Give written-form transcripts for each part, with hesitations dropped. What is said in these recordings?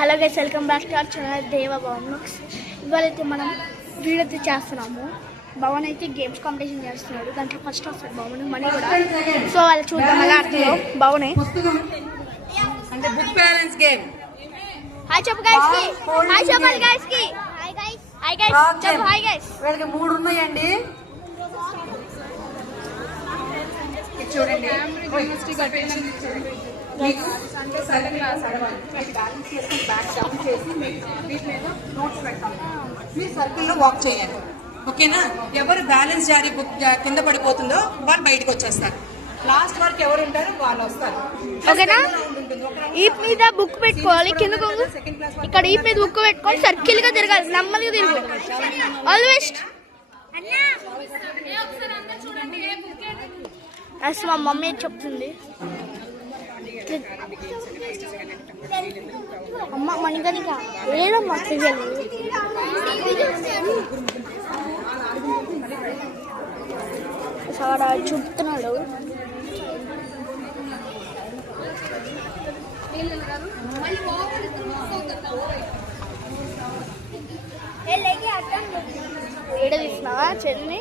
Hello guys, welcome back to our channel దేవ Bhavan blogs. ఇవాళైతే మనం video అయితే చేస్తున్నాము. భవన్ అయితే గేమ్స్ కాంపిటీషన్ చేస్తున్నాడు. దాంట్లో ఫస్ట్ వస్తాడు భవన్, మనీ కూడా. సో వాళ్ళు చూద్దాం ఎలా ఆడుతుందో భవనే. అంటే బుక్ బ్యాలెన్స్ గేమ్. హాయ్ చెప్పు గైస్ కి, హాయ్ చెప్పాలి గైస్ కి. హాయ్ గైస్, హాయ్ గైస్ చెప్పు. Hi guys. వీళ్ళకి 3 ఉన్నాయండి. చూడండి మీకు మీరు సర్కిల్లో వాక్ చేయండి, ఓకేనా? ఎవరు బ్యాలెన్స్ జారీ బుక్ కింద పడిపోతుందో వాళ్ళు బయటకు వచ్చేస్తారు. లాస్ట్ వరకు ఎవరు ఉంటారో వాళ్ళు వస్తారు, ఓకేనా? ఈప్ మీద బుక్ పెట్టుకోవాలి, కింద ఇక్కడ ఈప్ మీద బుక్ పెట్టుకొని సర్కిల్ గా తిరగాలి, నెమ్మదిగా తిరుగు. ఆల్వేస్ అసలు మా మమ్మీ చెప్తుంది. అమ్మ మణికనిక ఏదమ్మా తెలియదు. చాలా చూపుతున్నాడు. ఏడ తీసినావా చెల్లిని?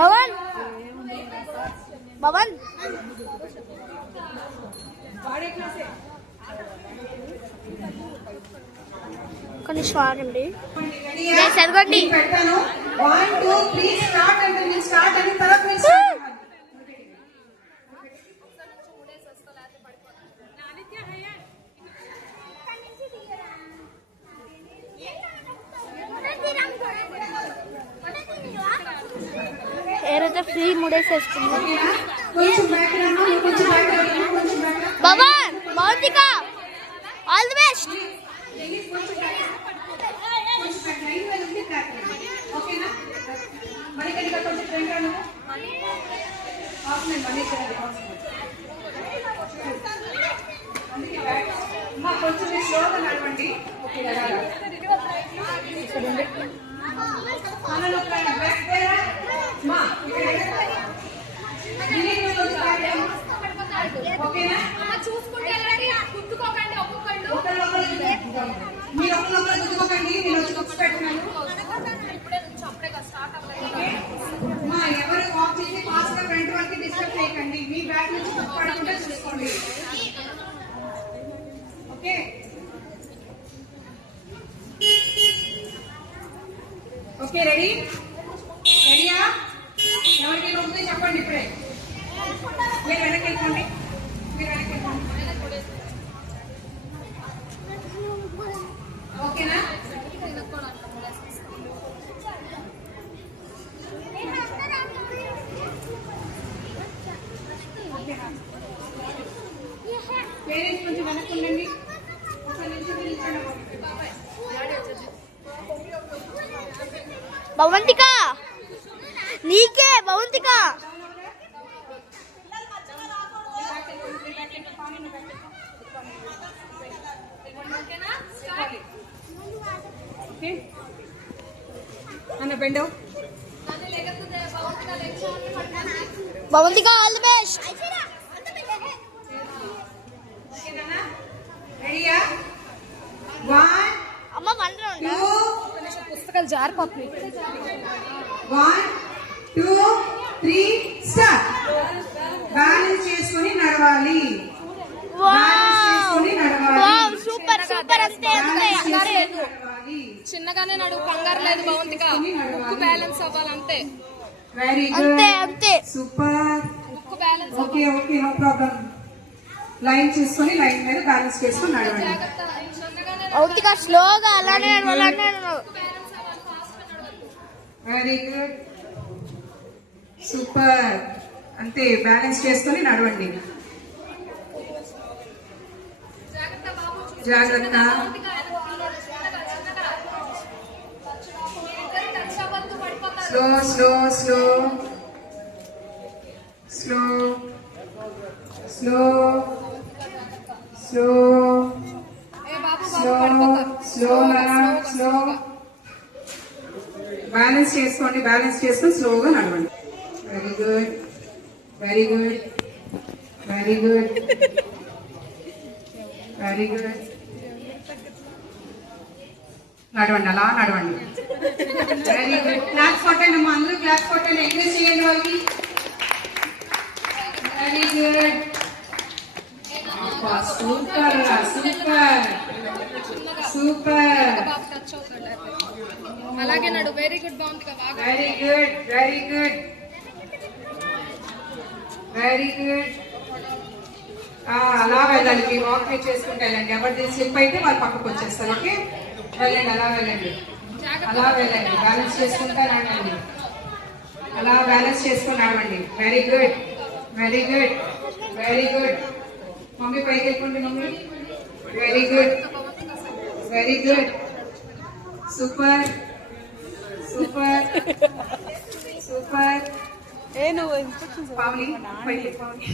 భవన్ భవన్ కొన్ని ఆగండి, చదవండి. ఏరైతే ఫ్రీ ముడేసేస్తుంది. భవన్ భౌతిక ఆల్ ది బెస్ట్. కొంచెం స్లోగా నడవండి. మీరు ఒకరినొకరు గుర్తుకోకండి. నేను వచ్చి బుక్స్ పెట్టినాను. ఎవరు వాక్ చేసి ఫాస్ట్ గా ఫ్రంట్ వరకు డిస్టర్బ్ చేయకండి. మీ బ్యాగ్ నుంచి పడకుండా చూసుకోండి, ఓకే? Okay, ready? రెడీయా? ఎవరికి నొప్పి చెప్పండి ఇప్పుడే. మీరు వెనక్కి వెళ్ళిపోండి, మీరు వెనక్కి వెళ్ళిపోండి, ఓకేనా? పేరెంట్స్ కొంచెం వెనక్కి ఉండండి. ఒక నిమిషం భవంతిక నీకే, భవంతిక అన్న బెండో. భవంతిక ఆల్ ది బెస్ట్. రెడీయా? 1 అమ్మ 1 రౌండ్ పుస్తకాలు జారిపోతుంది. 1 2 3 స్టార్ట్. బ్యాలెన్స్ చేసుకొని నడవాలి. Super super. అంతే చిన్నగానే నడువు, కంగారు లేదు. భవంతిక బుక్ బ్యాలెన్స్ అవ్వాలి, అంతే. వెరీ గుడ్, అంతే అంతే super. Book balance okay okay, no problem. Line చేసుకొని లైన్ మీద బ్యాలెన్స్ చేసుకొని నడవండి. భవంతిక స్లోగా అలానే అలానే. Very good, super. అంతే, బ్యాలెన్స్ చేసుకొని నడవండి. జాగ్రత్త. Slow slow slow slow slow slow slow స్లోగా స్లో. బ్యాలెన్స్ చేసుకోండి, బ్యాలెన్స్ చేసుకొని స్లోగా నడవండి. Very good, very good, very good. Very good. నడవండి, అలా నడవండి. Very good. క్లాప్స్ కొట్టండి అమ్మా, అందరూ క్లాప్స్ కొట్టండి, ఎంకరేజ్ చేయండి వాళ్ళకి. Very good. Super super super. బాబు టచ్ అవుతాడు అలాగే నడు. వెరీ గుడ్ బాగుంది బాగా. Very good very good very good. అలా వెళ్ళండి, మీ వాక్ మీరు చేసుకుంటే వెళ్ళండి. ఎవరిది స్లిప్ అయితే వాళ్ళు పక్కకు వచ్చేస్తారు. ఓకే, వెళ్ళండి, అలా వెళ్ళండి, అలా వెళ్ళండి. బ్యాలెన్స్ చేసుకుంటా నడవండి, అలా బ్యాలెన్స్ చేసుకుని నడవండి. Very good very good very good. Mummy పైకి వెళ్ళిపోండి mummy. Very good very good. Super super super. Pavani పైకి పావని.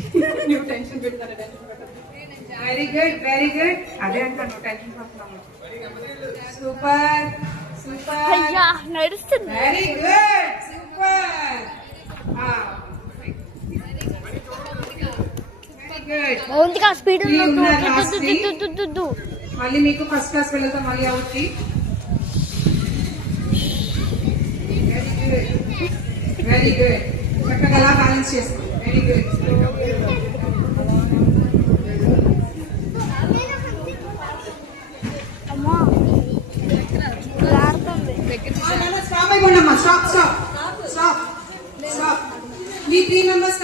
నువ్వు టెన్షన్ పెడతాను. Very good very good. అదే అంటాను, నువ్వు టెన్షన్ పడుతున్నావు. Super super. అయ్యా నడుస్తుంది. Very good super. Very good. భవంతిగా స్పీడ్ మళ్ళీ మీకు ఫస్ట్ క్లాస్ వెళ్తాం మళ్ళీ అవుతుంది. Very good very good. చక్కగా అలా బ్యాలెన్స్ చేసుకో. Very good. అమ్మా ఆడుతుంది. స్టాప్ అయిపోండి అమ్మా. Stop stop stop stop. మీ 3 మెంబర్స్